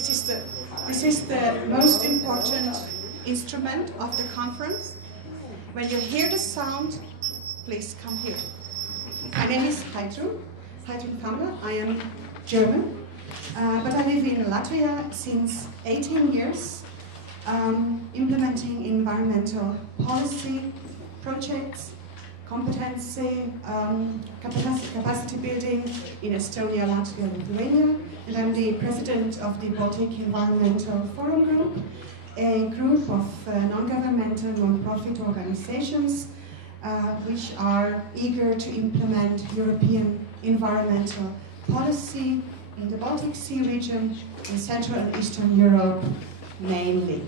This is the most important instrument of the conference. When you hear the sound, please come here. My name is Heidrun Kammer. I am German, but I live in Latvia since 18 years, implementing environmental policy projects, capacity building in Estonia, Latvia, and Lithuania. And I'm the president of the Baltic Environmental Forum Group, a group of non-governmental, non-profit organizations which are eager to implement European environmental policy in the Baltic Sea region, in Central and Eastern Europe mainly.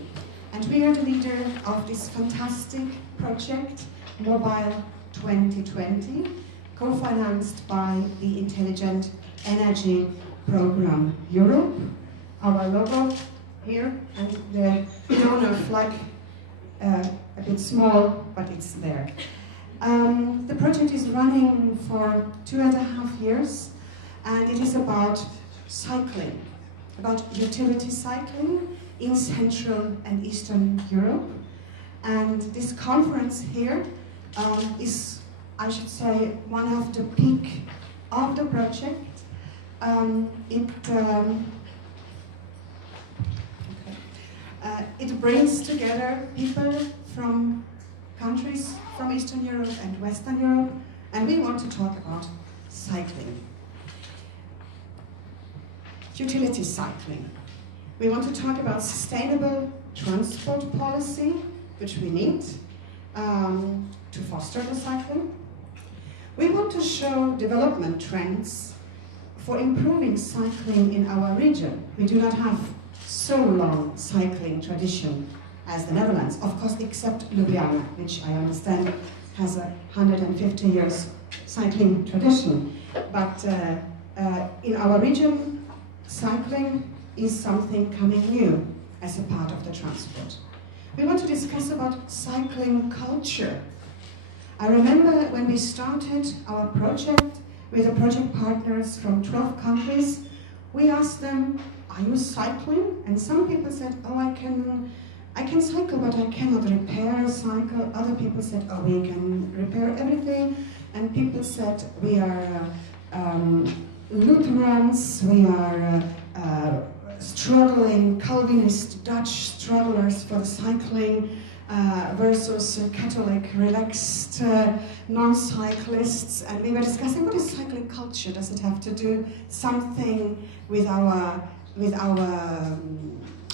And we are the leader of this fantastic project, Mobile 2020, co-financed by the Intelligent Energy Program Europe. Our logo here, and the donor flag, a bit small, but it's there. The project is running for 2.5 years, and it is about cycling, about utility cycling in Central and Eastern Europe. And this conference here is, I should say, one of the peak of the project. It brings together people from countries from Eastern Europe and Western Europe, and we want to talk about cycling. Utility cycling. We want to talk about sustainable transport policy, which we need to foster the cycling. We want to show development trends for improving cycling in our region. We do not have so long cycling tradition as the Netherlands, of course, except Ljubljana, which I understand has a 150 years cycling tradition. But in our region, cycling is something coming new as a part of the transport. We want to discuss about cycling culture. I remember when we started our project with the project partners from 12 countries, we asked them, are you cycling? And some people said, oh, I can cycle, but I cannot repair a cycle. Other people said, oh, we can repair everything. And people said, we are Lutherans, we are struggling Calvinist Dutch strugglers for the cycling versus Catholic relaxed non-cyclists. And we were discussing, what is cycling culture? Does it have to do something with our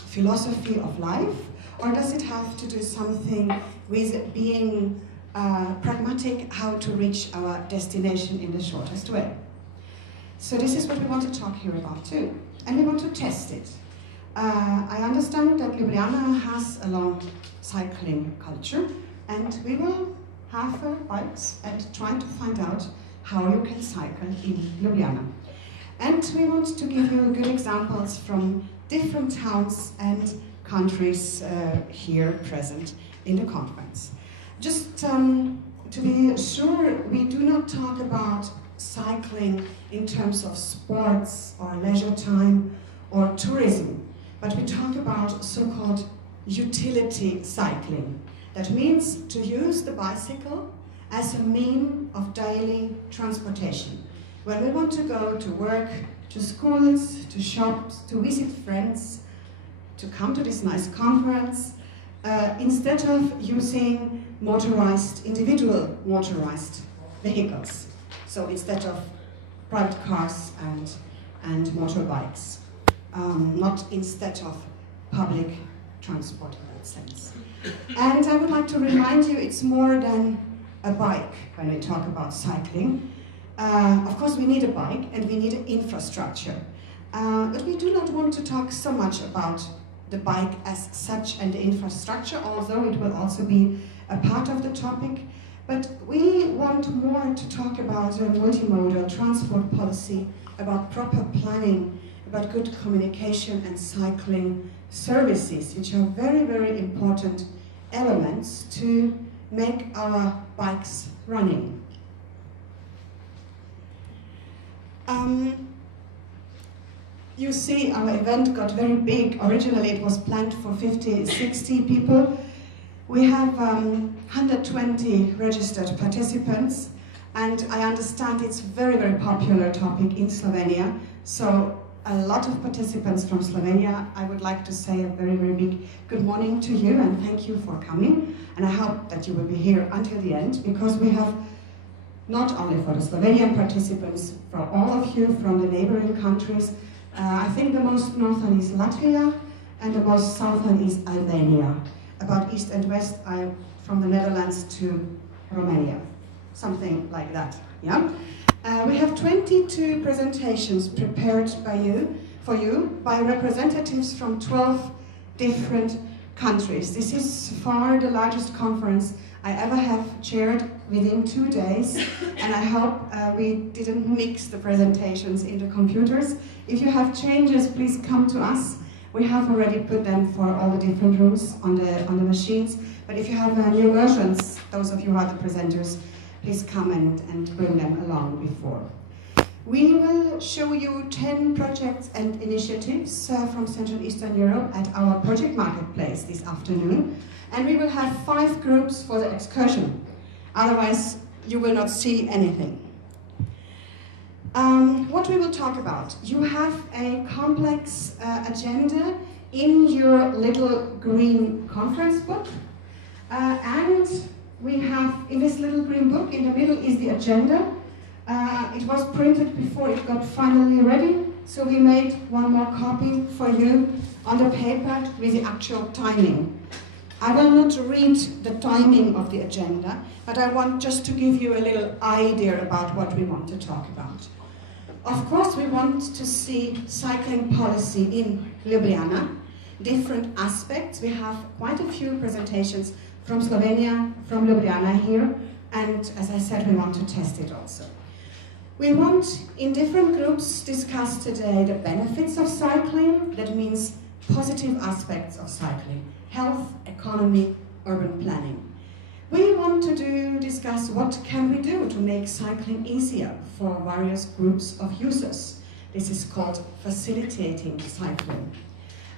philosophy of life? Or does it have to do something with being pragmatic, how to reach our destination in the shortest way? So this is what we want to talk here about too. And we want to test it. I understand that Ljubljana has a long cycling culture, and we will have bikes and try to find out how you can cycle in Ljubljana. And we want to give you good examples from different towns and countries here present in the conference. Just to be sure, we do not talk about cycling in terms of sports or leisure time or tourism, but we talk about so-called utility cycling. That means to use the bicycle as a means of daily transportation. When we want to go to work, to schools, to shops, to visit friends, to come to this nice conference, instead of using individual motorized vehicles. So instead of private cars and motorbikes, not instead of public transport in that sense. And I would like to remind you, it's more than a bike when we talk about cycling. Of course, we need a bike and we need infrastructure. But we do not want to talk so much about the bike as such and the infrastructure, although it will also be a part of the topic. But we want more to talk about multimodal transport policy, about proper planning, about good communication and cycling services, which are very, very important elements to make our bikes running. You see, our event got very big. Originally it was planned for 50, 60 people. We have 120 registered participants, and I understand it's a very, very popular topic in Slovenia. So a lot of participants from Slovenia. I would like to say a very, very big good morning to you and thank you for coming. And I hope that you will be here until the end, because we have not only for the Slovenian participants, for all of you from the neighboring countries. I think the most northern is Latvia and the most southern is Albania. About east and west, I'm from the Netherlands to Romania, something like that. Yeah. We have 22 presentations prepared for you by representatives from 12 different countries. This is far the largest conference I ever have chaired within 2 days, and I hope we didn't mix the presentations in the computers. If you have changes, please come to us. We have already put them for all the different rooms on the machines, but if you have new versions, those of you who are the presenters, please come and bring them along before. We will show you 10 projects and initiatives from Central Eastern Europe at our project marketplace this afternoon. And we will have 5 groups for the excursion. Otherwise, you will not see anything. What we will talk about. You have a complex agenda in your little green conference book. And we have, in this little green book, in the middle is the agenda. It was printed before it got finally ready. So we made one more copy for you on the paper with the actual timing. I will not read the timing of the agenda, but I want just to give you a little idea about what we want to talk about. Of course, we want to see cycling policy in Ljubljana, different aspects. We have quite a few presentations from Slovenia, from Ljubljana here, and as I said, we want to test it also. We want, in different groups, discuss today the benefits of cycling, that means positive aspects of cycling. Health, economy, urban planning. We want to discuss what can we do to make cycling easier for various groups of users. This is called facilitating cycling.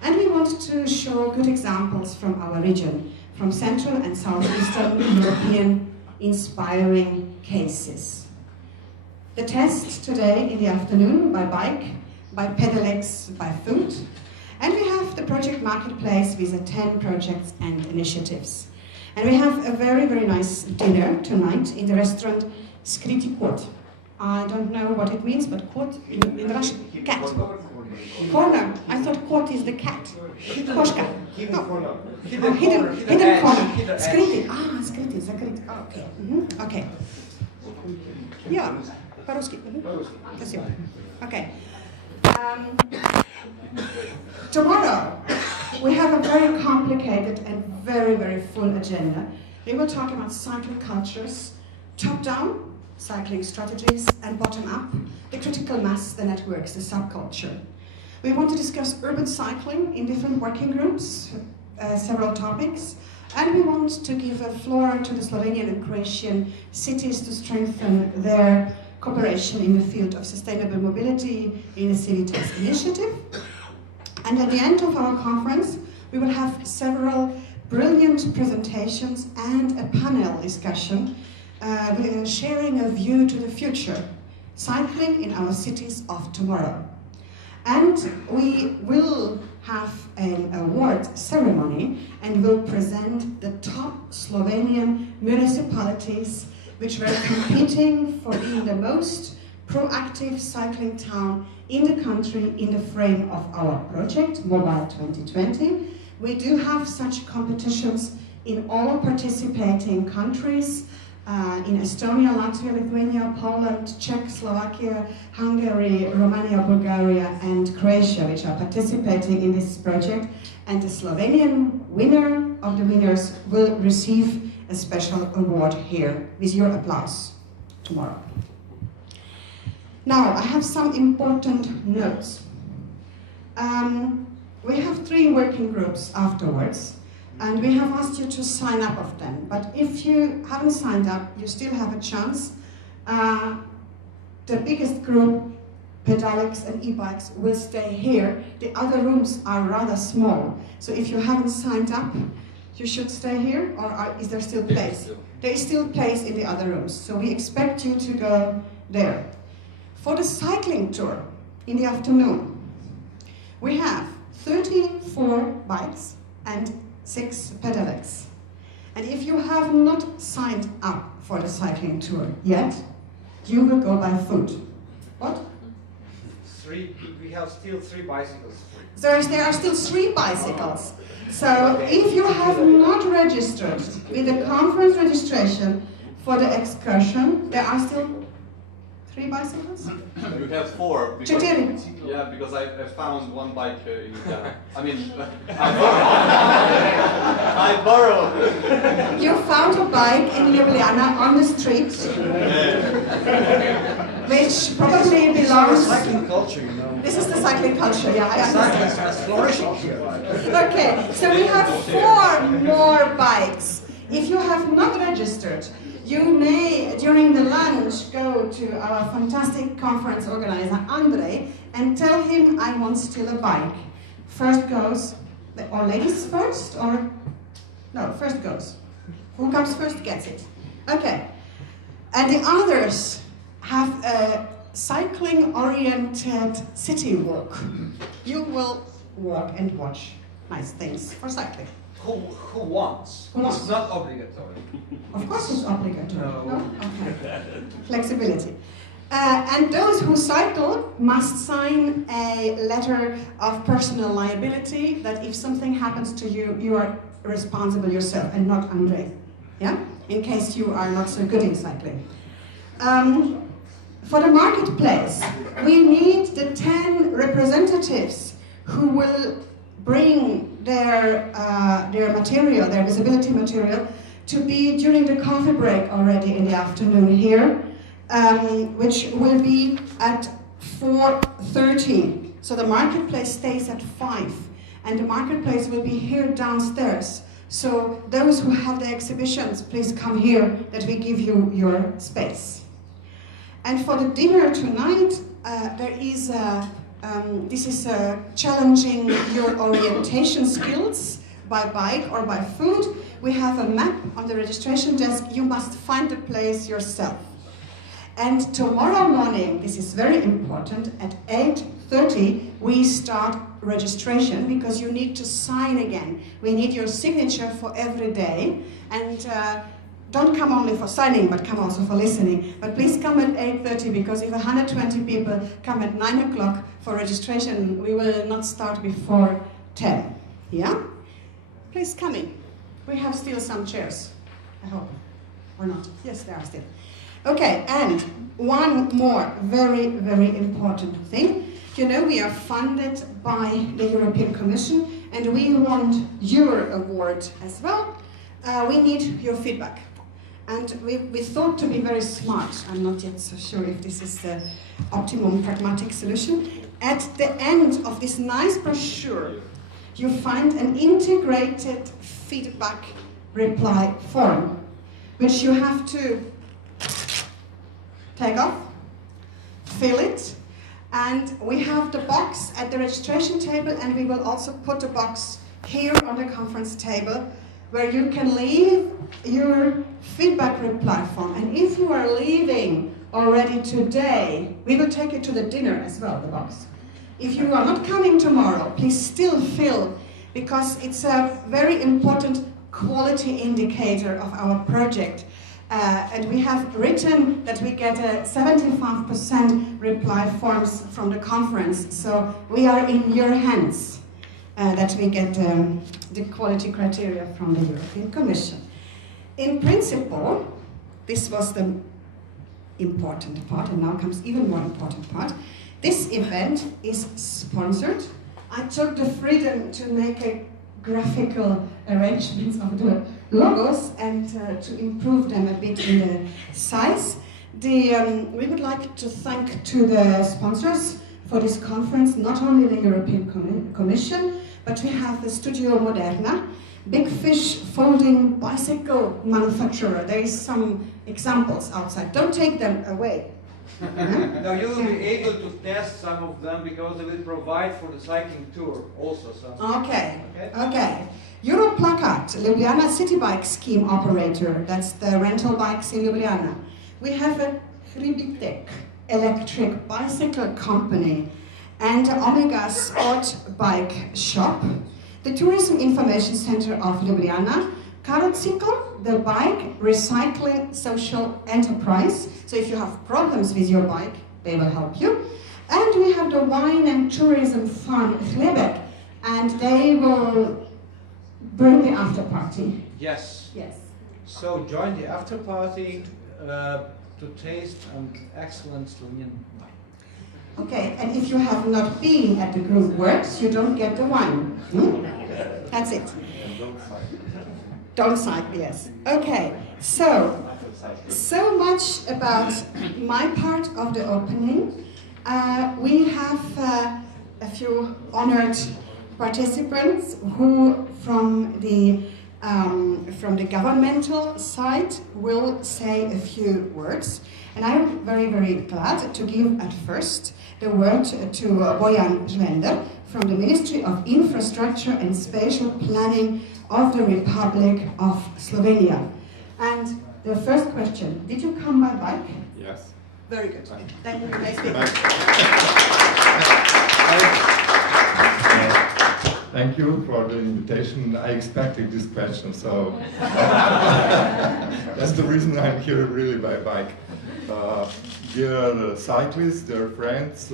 And we want to show good examples from our region, from Central and Southeastern European inspiring cases. The test today in the afternoon by bike, by pedelecs, by foot. And we have the project marketplace with the 10 projects and initiatives. And we have a very, very nice dinner tonight in the restaurant Skriti Kot. I don't know what it means, but kot in Russian, cat. Corner. I thought kot is the cat. Koshka. No. Hidden corner. Skriti. Skriti, закрыть. Okay. Okay. Yeah. По-русски. Спасибо. Okay. Tomorrow, we have a very complicated and very, very full agenda. We will talk about cycling cultures, top-down, cycling strategies, and bottom-up, the critical mass, the networks, the subculture. We want to discuss urban cycling in different working groups, several topics, and we want to give a floor to the Slovenian and Croatian cities to strengthen their cooperation in the field of sustainable mobility in the Civitas initiative. And at the end of our conference, we will have several brilliant presentations and a panel discussion sharing a view to the future, cycling in our cities of tomorrow. And we will have an award ceremony and will present the top Slovenian municipalities which were competing for being the most proactive cycling town in the country in the frame of our project, Mobile 2020. We do have such competitions in all participating countries, in Estonia, Latvia, Lithuania, Poland, Czech, Slovakia, Hungary, Romania, Bulgaria, and Croatia, which are participating in this project. And the Slovenian winner of the winners will receive a special award here with your applause tomorrow. Now, I have some important notes. We have 3 working groups afterwards, and we have asked you to sign up of them. But if you haven't signed up, you still have a chance. The biggest group pedelecs and e-bikes will stay here. The other rooms are rather small. So if you haven't signed up, you should stay here, or is there still place? There is still place in the other rooms. So we expect you to go there. For the cycling tour in the afternoon, we have 34 bikes and 6 pedelecs. And if you have not signed up for the cycling tour yet, you will go by foot. What? We have still 3 bicycles. There are still 3 bicycles. So if you have not registered with the conference registration for the excursion, there are still 3 bicycles? We have 4. Because, yeah, because I found one bike in Ljubljana. I mean, I borrowed. You found a bike in Ljubljana on the street, which probably belongs... Cycling culture, you know. This is the cycling culture, yeah, I Cycling understand. has flourished here. Okay, so we have 4 more bikes. If you have not registered, you may, during the lunch, go to our fantastic conference organizer, Andre, and tell him I want still a bike. First goes, or ladies first, or? No, first goes. Who comes first gets it. Okay. And the others have a cycling-oriented city walk. You will walk and watch nice things for cycling. Who wants? Who wants? It's not obligatory. Of course it's obligatory. No. Okay. Flexibility. And those who cycle must sign a letter of personal liability that if something happens to you, you are responsible yourself and not Andre. Yeah? In case you are not so good in cycling. For the marketplace, we need the 10 representatives who will bring their material, their visibility material, to be during the coffee break already in the afternoon here, which will be at 4:30. So the marketplace stays at 5, and the marketplace will be here downstairs. So those who have the exhibitions, please come here that we give you your space. And for the dinner tonight, there is this is challenging your orientation skills by bike or by foot. We have a map on the registration desk. You must find the place yourself. And tomorrow morning, this is very important, at 8:30 we start registration because you need to sign again. We need your signature for every day. And don't come only for signing, but come also for listening. But please come at 8:30 because if 120 people come at 9 o'clock for registration, we will not start before 10. Yeah? Please come in. We have still some chairs, I hope. Or not. Yes, there are still. Okay, and one more very, very important thing. You know, we are funded by the European Commission and we want your award as well. We need your feedback. And we thought to be very smart. I'm not yet so sure if this is the optimum pragmatic solution. At the end of this nice brochure, you find an integrated feedback reply form, which you have to take off, fill it, and we have the box at the registration table, and we will also put a box here on the conference table where you can leave your feedback reply form. And if you are leaving already today, we will take it to the dinner as well, the box. If you are not coming tomorrow, please still fill, because it's a very important quality indicator of our project. And we have written that we get 75% reply forms from the conference, so we are in your hands that we get the quality criteria from the European Commission. In principle, this was the important part, and now comes even more important part. This event is sponsored. I took the freedom to make a graphical arrangements of the logos and to improve them a bit in the size. We would like to thank to the sponsors for this conference, not only the European Commission, but we have the Studio Moderna, Big Fish folding bicycle manufacturer. There is some examples outside. Don't take them away. No, you will be able to test some of them because they will provide for the cycling tour also. So. Okay. Europlakat, Ljubljana City Bike Scheme Operator, that's the rental bikes in Ljubljana. We have a Hribitek electric bicycle company and Omega Sport Bike Shop, the Tourism Information Center of Ljubljana, Karocykl, the bike recycling social enterprise. So if you have problems with your bike, they will help you. And we have the Wine and Tourism Fund Hlebek, and they will bring the after party. Yes. Yes. So join the after party to taste an excellent Slovenian wine. Okay, and if you have not been at the group works, you don't get the wine. That's it. Don't cycle, yes. Okay, so much about my part of the opening. We have a few honored participants who from the governmental side will say a few words. And I'm very, very glad to give at first the word to Bojan Žlender from the Ministry of Infrastructure and Spatial Planning of the Republic of Slovenia. And the first question, did you come by bike? Yes. Very good. Then you may speak. Thank you for the invitation. I expected this question, so that's the reason I'm here really by bike. Dear cyclists, dear friends,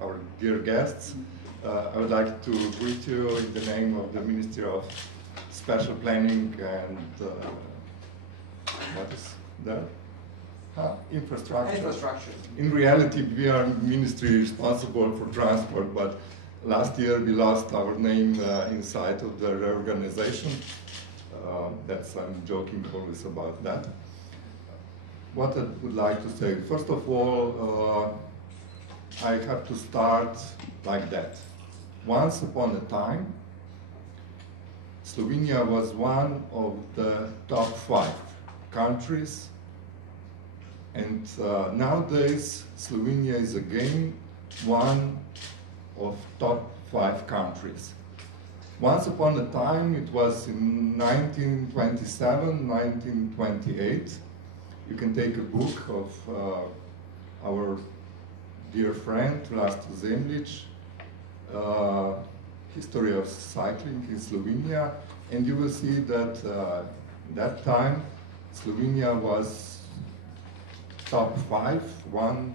our dear guests, I would like to greet you in the name of the Ministry of Special Planning and what is that? Infrastructure. Infrastructure. In reality, we are ministry responsible for transport, but last year we lost our name inside of the reorganization. I'm joking always about that. What I would like to say, first of all, I have to start like that. Once upon a time, Slovenia was one of the top 5 countries, and nowadays Slovenia is again one of top 5 countries. Once upon a time, it was in 1927, 1928. You can take a book of our dear friend Vlasto Zemljić, History of Cycling in Slovenia, and you will see that that time Slovenia was top 5, one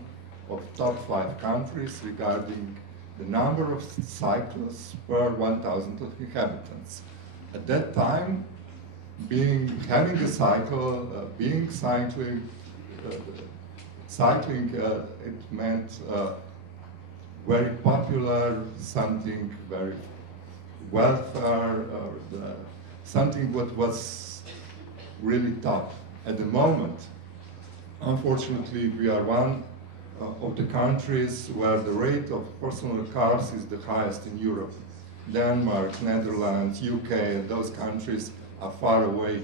of top 5 countries regarding the number of cyclists per 1,000 inhabitants. At that time, having a cycle, cycling, it meant very popular, something very welfare, something what was really top at the moment. Unfortunately, we are one of the countries where the rate of personal cars is the highest in Europe. Denmark, Netherlands, UK, and those countries are far away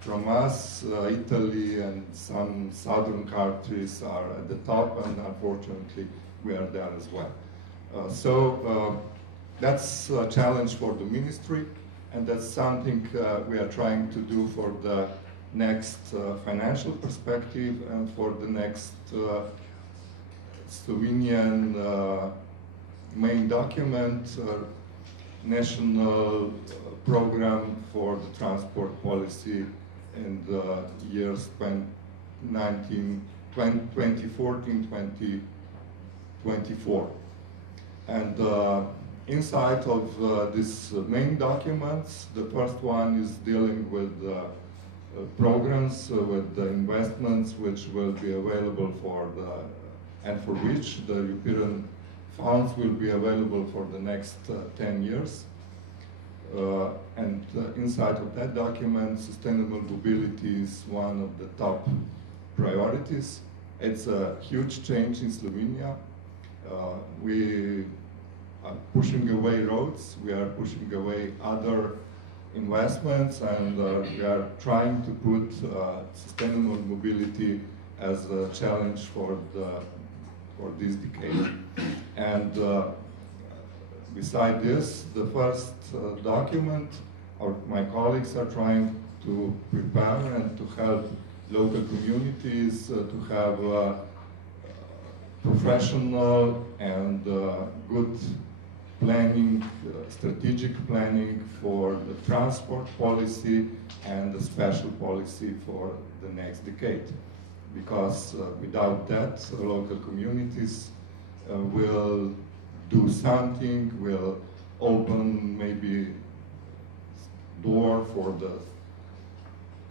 from us. Italy and some southern countries are at the top, and unfortunately we are there as well. That's a challenge for the ministry, and that's something we are trying to do for the next financial perspective and for the next Slovenian main document, national program for the transport policy in the years 2014-2024. And inside of these main documents, the first one is dealing with programs, with the investments which will be available and for which the European funds will be available for the next 10 years. Inside of that document, sustainable mobility is one of the top priorities. It's a huge change in Slovenia. We are pushing away roads, we are pushing away other investments, and we are trying to put sustainable mobility as a challenge for this decade. And beside this, the first document my colleagues are trying to prepare and to help local communities to have professional and good planning, strategic planning for the transport policy and the special policy for the next decade. Because without that, local communities will do something, will open maybe door for the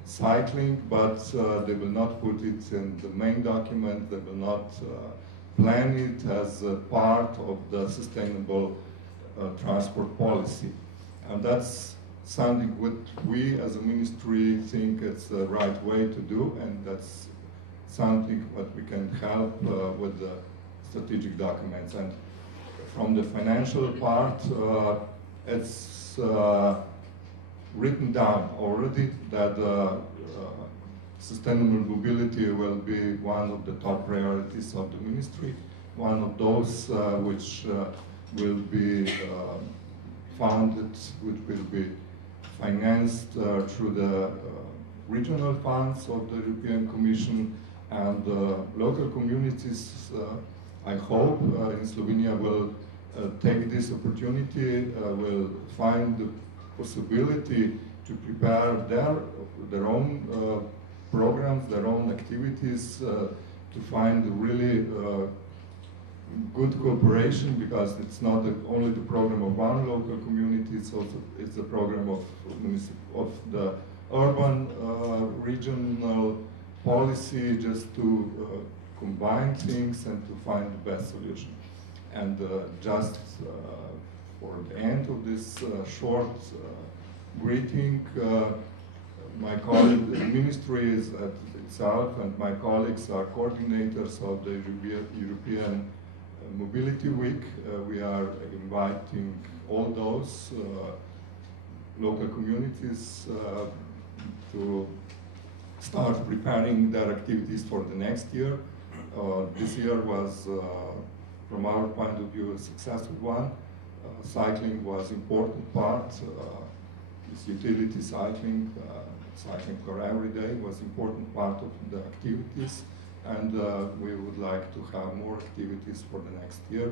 cycling, but they will not put it in the main document, they will not plan it as a part of the sustainable transport policy. And that's something what we as a ministry think it's the right way to do, and that's something what we can help with the strategic documents. And from the financial part, it's written down already that sustainable mobility will be one of the top priorities of the ministry, one of those which will be funded, which will be financed through the regional funds of the European Commission, and local communities, I hope, in Slovenia will take this opportunity, will find the possibility to prepare their own programs, their own activities, to find really good cooperation, because it's not only the program of one local community, it's the program of the urban regional policy, just to combine things and to find the best solution. And just for the end of this short greeting, my colleague, the ministry is at itself, and my colleagues are coordinators of the European Mobility Week. We are inviting all those local communities to start preparing their activities for the next year. This year was, from our point of view, a successful one. Cycling was important part. This utility cycling, cycling for every day was important part of the activities, and we would like to have more activities for the next year,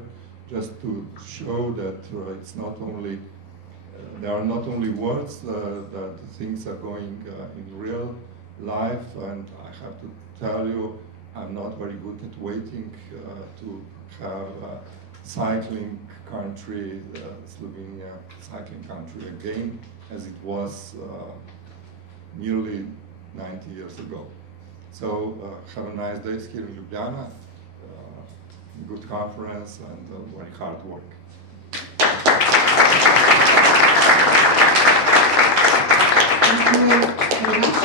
just to show that it's not only there are not only words, that things are going in real life. And I have to tell you, I'm not very good at waiting to have cycling country, Slovenia cycling country again, as it was nearly 90 years ago. So have a nice day here in Ljubljana, good conference, and very hard work. Thank you very much.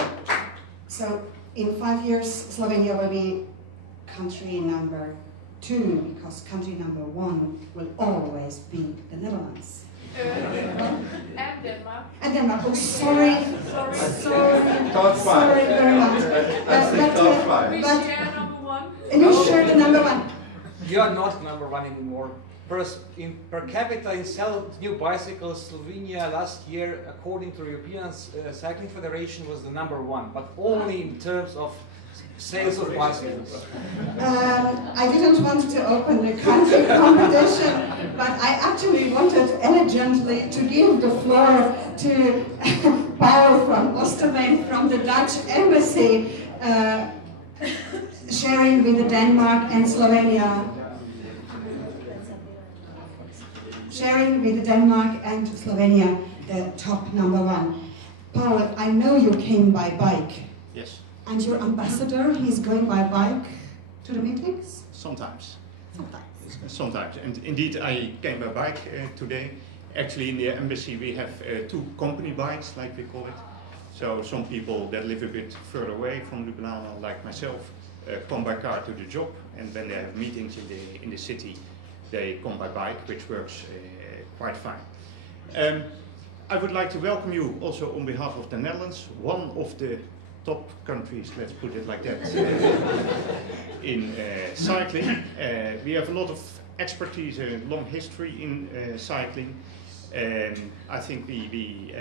So in 5 years, Slovenia will be country number 2, because country number 1 will always be the Netherlands. And Denmark. And Denmark. Oh, sorry. Top 5. Sorry very much. Top 5. We share number 1. And you share the number 1. You are not number 1 anymore. Per capita in sell new bicycles, Slovenia last year, according to European Cycling Federation, was the number 1, but only in terms of sales of bicycles. I didn't want to open the country competition, but I actually wanted elegantly to give the floor to Paul from Oosterwijn from the Dutch Embassy, sharing with Denmark and Slovenia. Sharing with Denmark and Slovenia the top number 1. Paul, I know you came by bike. Yes. And your ambassador, he's going by bike to the meetings? Sometimes. Sometimes. Sometimes. And indeed, I came by bike today. Actually, in the embassy, we have 2 company bikes, like we call it. So some people that live a bit further away from Ljubljana, like myself, come by car to the job. And when they have meetings in the city, they come by bike, which works quite fine. I would like to welcome you also on behalf of the Netherlands. One of the top countries, let's put it like that, in cycling. We have a lot of expertise and long history in cycling. I think we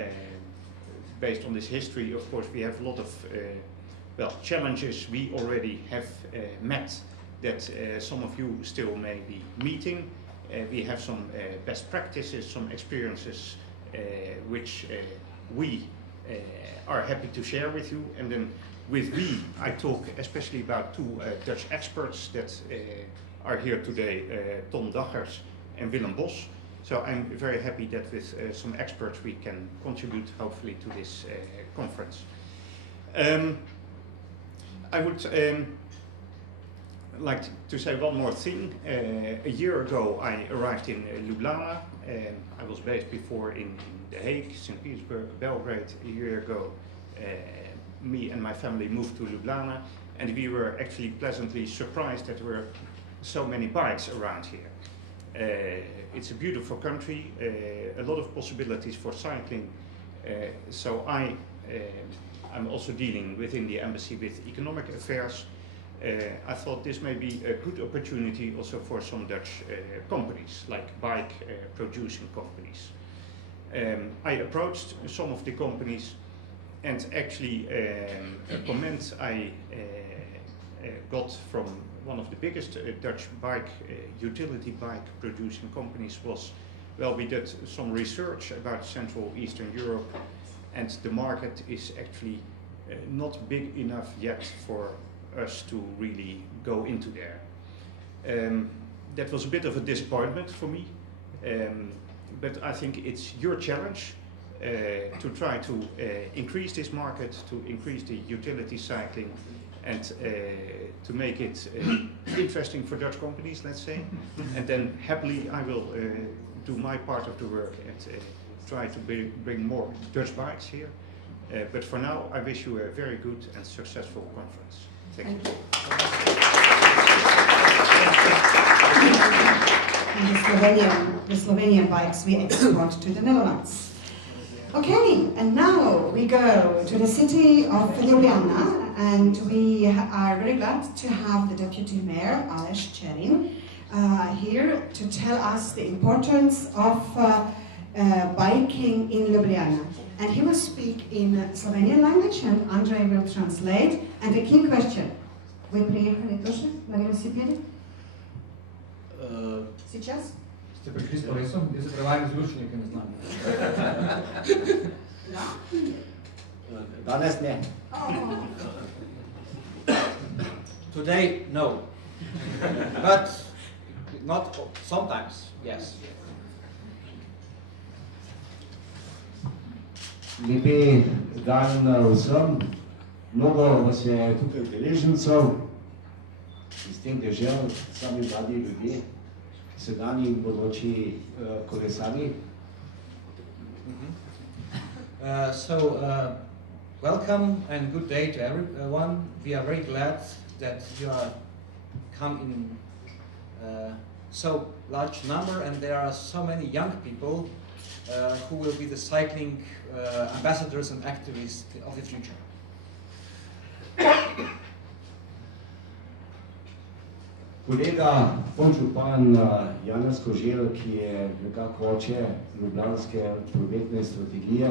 based on this history, of course, we have a lot of challenges we already have met that some of you still may be meeting. We have some best practices, some experiences which we are happy to share with you. And then with we, I talk especially about two Dutch experts that are here today, Ton Daggers and Willem Bos. So I'm very happy that with some experts we can contribute hopefully to this conference. I would like to say one more thing. A year ago I arrived in Ljubljana. I was based before in The Hague, St. Petersburg, Belgrade. A year ago me and my family moved to Ljubljana, and we were actually pleasantly surprised that there were so many bikes around here. It's a beautiful country, a lot of possibilities for cycling. So I'm also dealing within the embassy with economic affairs. I thought this may be a good opportunity also for some Dutch companies, like bike producing companies. I approached some of the companies, and actually a comment I got from one of the biggest Dutch bike utility bike producing companies was, well, we did some research about Central Eastern Europe, and the market is actually not big enough yet for us to really go into there. That was a bit of a disappointment for me, but I think it's your challenge to try to increase this market, to increase the utility cycling, and to make it interesting for Dutch companies, let's say. And then happily I will do my part of the work and try to bring more Dutch bikes here. But for now, I wish you a very good and successful conference. Thank you. And the Slovenian bikes we export to the Netherlands. Okay, and now we go to the city of Ljubljana, and we are very glad to have the Deputy Mayor, Aleš Čerin, here to tell us the importance of biking in Ljubljana. And he will speak in Slovenian language, and Andrej will translate. And the key question, вы приехали тоже на велосипеде? Сейчас? Ste prišli s kolesom? Jaz se prevajam z ručnika, ne znam. Danes ne. Today, no. But not sometimes, yes. Lepi dan vsem. Mnogo vas je tukaj udeležencev iz teh dežel, sami mladi ljudje, sedanji in bodoči kolesarji. Welcome and good day to everyone. We are very glad that you are come in so large number, and there are so many young people who will be the cycling ambassadors and activists of the future. Kolega podžupan Janez Koželj, ki je nekako oče ljubljanske prometne strategije,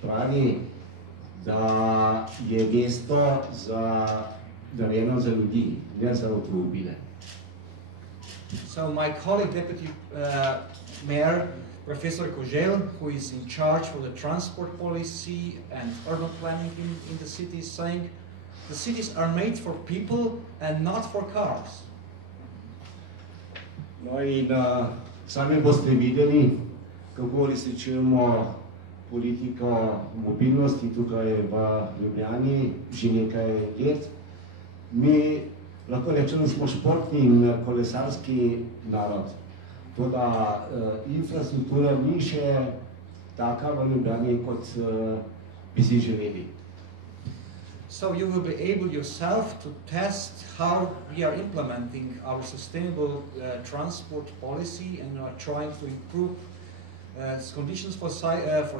pravi, da je gesto narejeno za ljudi, ne za avtomobile. So my colleague, Deputy Mayor, Professor Koželj, who is in charge for the transport policy and urban planning in the city, is saying the cities are made for people and not for cars. No in sami boste videli, kako uresničujemo politiko mobilnosti tukaj v Ljubljani že nekaj let. Mi lahko rečemo, da smo športni in kolesarski narod. Toda infrastruktura ni še taka v Ljubljani, kot bi si želeli. So you will be able yourself to test how we are implementing our sustainable transport policy and are trying to improve conditions for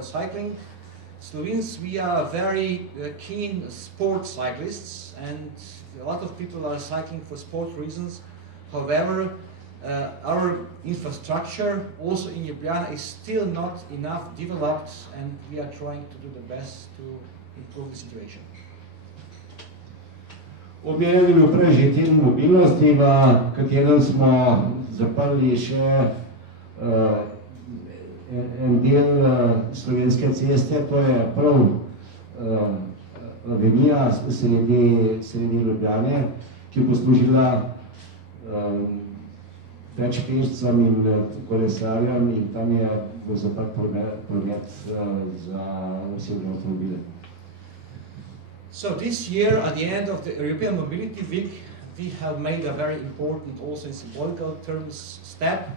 cycling. Slovenes, we are very keen sport cyclists, and a lot of people are cycling for sport reasons. However, our infrastructure also in Ljubljana is still not enough developed, and we are trying to do the best to improve the situation. Omenjen je bil prej že teden mobilnosti, v katerem smo zaprli še en del slovenske ceste, to je prav avenija sredi Ljubljane, ki je poslužila več pešcem in kolesarjem, in tam je bil zaprt promet za osebne avtomobile. So this year, at the end of the European Mobility Week, we have made a very important, also in symbolical terms, step,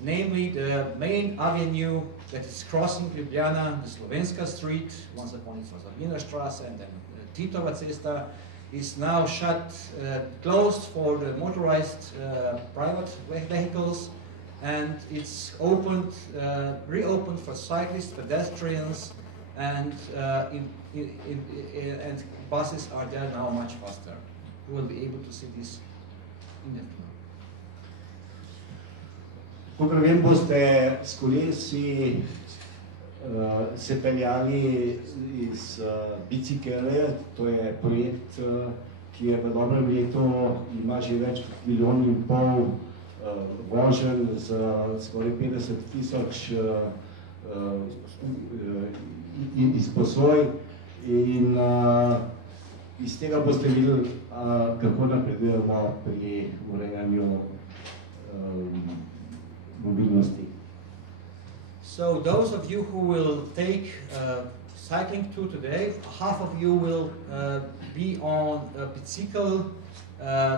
namely the main avenue that is crossing Ljubljana, the Slovenska Street, once upon it was Wiener Straße and then Titova Cesta, is now closed for the motorized private vehicles, and it's reopened for cyclists, pedestrians, and and buses are there now much faster. You will be able to see this in the film. Kakor vem, boste s kolesi se peljali iz Bicikele, to je projekt, ki je v dobrem letu, ima že več kot 1,5 milijona voženj z skoraj 50 000 izposoj, in iz tega boste videli, kako napredujemo pri urejanju mobilnosti. So those of you who will take cycling tour today, half of you will be on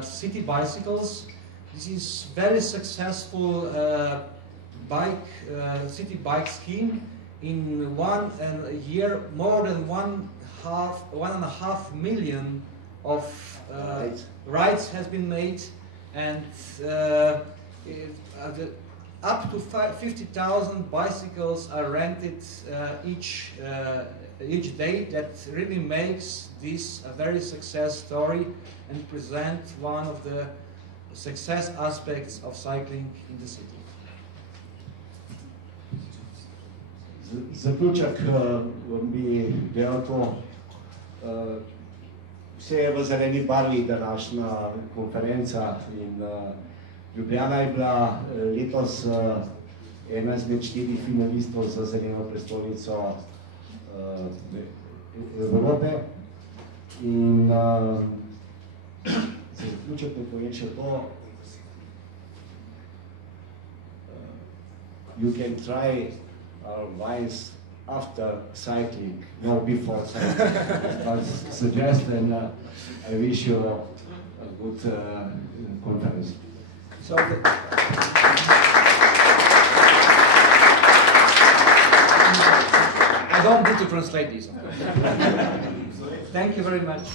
city bicycles. This is very successful city bike scheme. In 1 year, more than 1.5 million of rides has been made, and up to 50,000 bicycles are rented each day. That really makes this a very success story and present one of the success aspects of cycling in the city. Zaključek bi delal to, vse je v zeleni barvi današnja konferenca, in Ljubljana je bila letos ena izmed 4 finalistov za zeleno prestolnico Evrope, in za zaključek ne povem še to, you can try our wines after cycling, no before cycling. But suggest, and I wish you a good conference. So I don't need to translate this. Thank you very much.